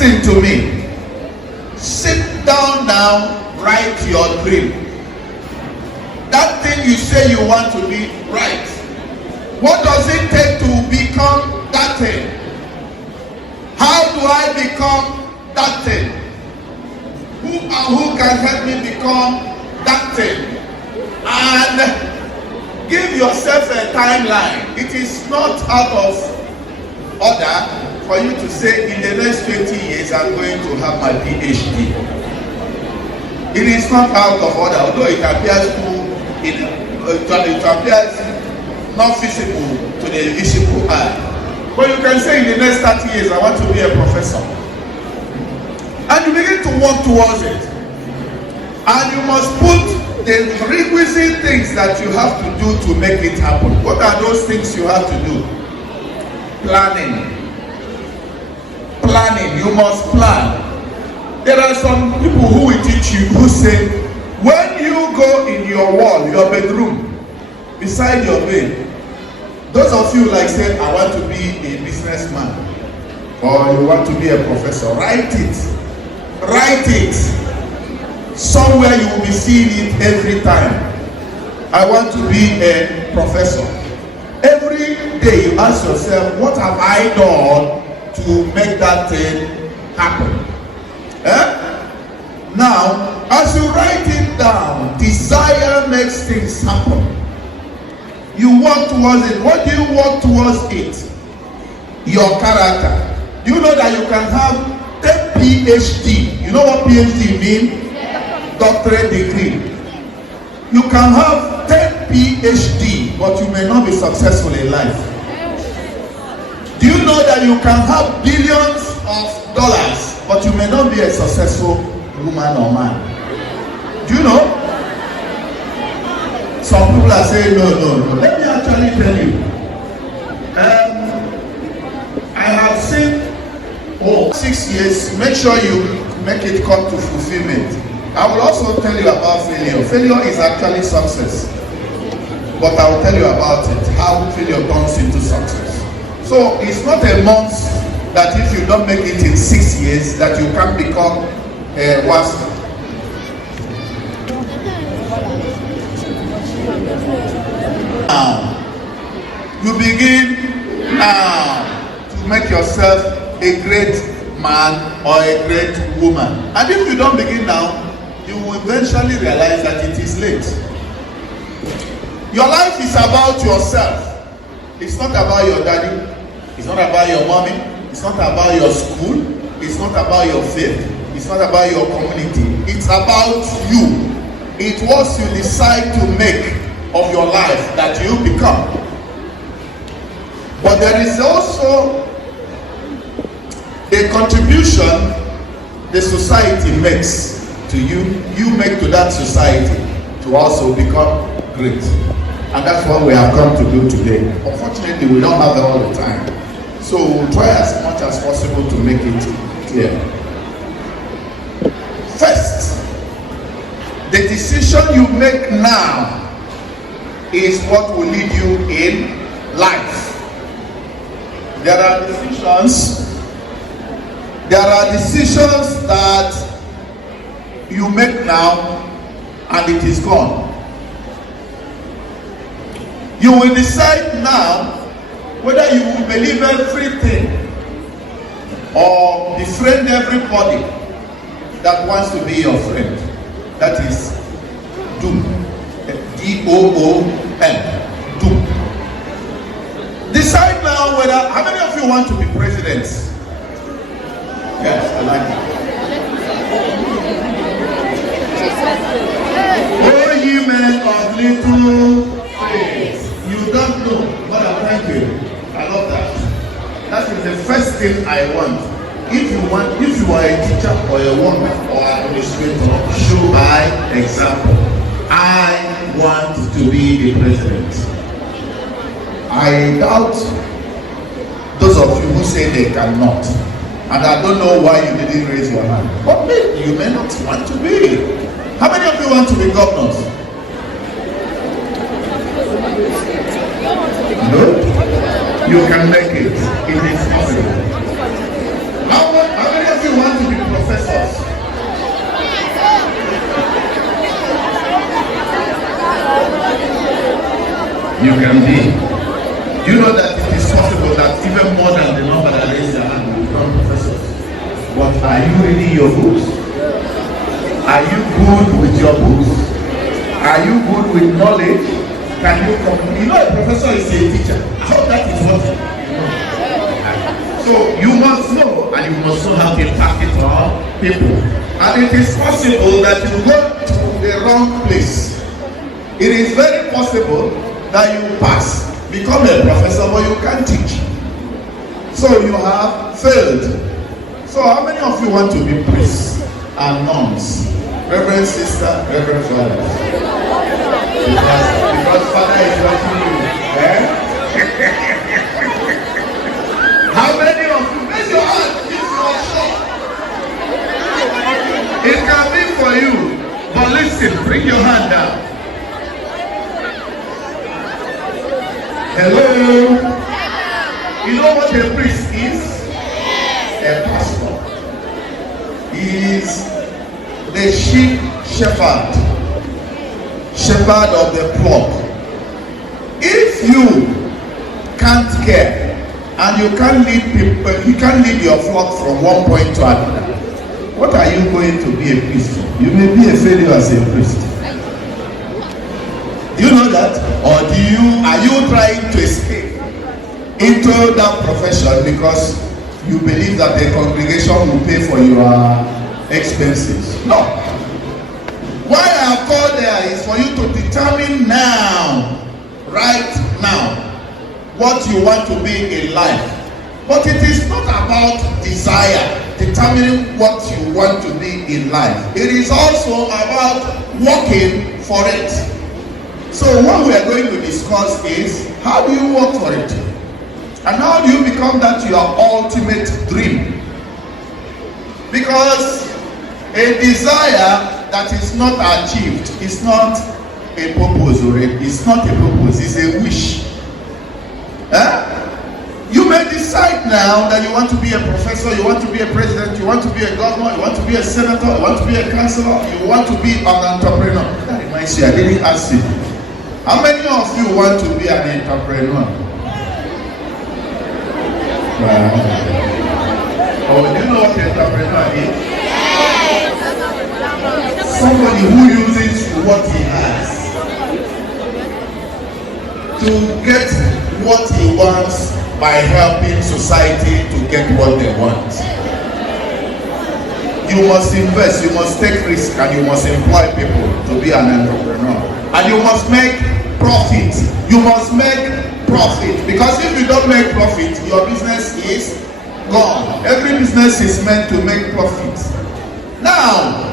listen to me. Sit down now, write your dream. That thing you say you want to be, right. What does it take to become that thing? How do I become that thing? Who can help me become that thing? And give yourself a timeline. It is not out of order for you to say, in the next 20 years, I'm going to have my PhD. It is not out of order, although it appears not visible to the visible eye. But you can say, in the next 30 years, I want to be a professor. And you begin to work towards it. And you must put the requisite things that you have to do to make it happen. What are those things you have to do? Planning. Planning. You must plan. There are some people who will teach you, who say, when you go in your wall, your bedroom, beside your bed, those of you like say, I want to be a businessman, or you want to be a professor, write it. Write it. Somewhere you will be seeing it every time. I want to be a professor. Every day you ask yourself, what have I done to make that thing happen? Now, as you write it down, desire makes things happen. You work towards it. What do you work towards it? Your character. Do you know that you can have 10 PhD? You know what PhD means? Doctorate degree. You can have 10 PhD, but you may not be successful in life. Do you know that you can have billions of dollars, but you may not be a successful woman or man? Do you know? Some people are saying, no. Let me actually tell you. I have seen 6 years, make sure you make it come to fulfillment. I will also tell you about failure. Failure is actually success. But I will tell you about it, how failure turns into success. So it's not a month that if you don't make it in 6 years, that you can become a WASP. Now, you begin now to make yourself a great man or a great woman. And if you don't begin now, you will eventually realize that it is late. Your life is about yourself. It's not about your daddy. It's not about your mommy. It's not about your school. It's not about your faith. It's not about your community. It's about you. It's what you decide to make of your life that you become. But there is also a contribution the society makes to you, you make to that society to also become great. And that's what we have come to do today. Unfortunately, we don't have it all the time. So we'll try as much as possible to make it clear. First, the decision you make now is what will lead you in life. There are decisions that you make now and it is gone. You will decide now whether you will believe everything or befriend everybody that wants to be your friend. That is doom. D-O-O-M. Doom. Decide now whether, how many of you want to be presidents? Yes, I like that. Oh, ye men of little faith. You don't know, but thank you. I love that. That is the first thing I want. If you are a teacher or a woman or an administrator, show by example. I want to be the president. I doubt those of you who say they cannot. And I don't know why you didn't raise your hand. But maybe you may not want to be. How many of you want to be governors? No? You can make it. It is possible. How many of you You can be. You know that it is possible that even more than the number that raise their hand will become professors. But are you reading your books? Are you good with your books? Are you good with knowledge? Can you you know a professor is a teacher. I hope that is what you know. So you must know, and you must know how to impact it on people. And it is possible that you go to the wrong place. It is very possible that you pass, become a professor, but you can't teach. So you have failed. So how many of you want to be priests and nuns? Reverend sister, reverend father. Because father is watching you. Eh? How many of you? Raise your hand if you are sure. It can be for you. But listen, bring your hand down. Hello? You know what a priest is? A pastor. He is the sheep shepherd of the flock. If you can't care and you can't lead people, you can't lead your flock from one point to another, what are you going to be a priest for? You may be a failure as a priest. Do you know that? Or are you trying to escape into that profession because you believe that the congregation will pay for your expenses? No. Why I have called there is for you to determine now, right now, what you want to be in life. But it is not about desire, determining what you want to be in life. It is also about working for it. So what we are going to discuss is, how do you work for it? And how do you become that your ultimate dream? Because a desire that is not achieved is not a purpose already. It's not a purpose, it's a wish. You may decide now that you want to be a professor, you want to be a president, you want to be a governor, you want to be a senator, you want to be a councillor, you want to be an entrepreneur. That reminds me, I didn't ask you. How many of you want to be an entrepreneur? Wow. Oh, do you know what an entrepreneur is? Somebody who uses what he has to get what he wants by helping society to get what they want. You must invest, you must take risk, and you must employ people to be an entrepreneur. And you must make profit. You must make profit. Because if you don't make profit, your business is gone. Every business is meant to make profit. Now,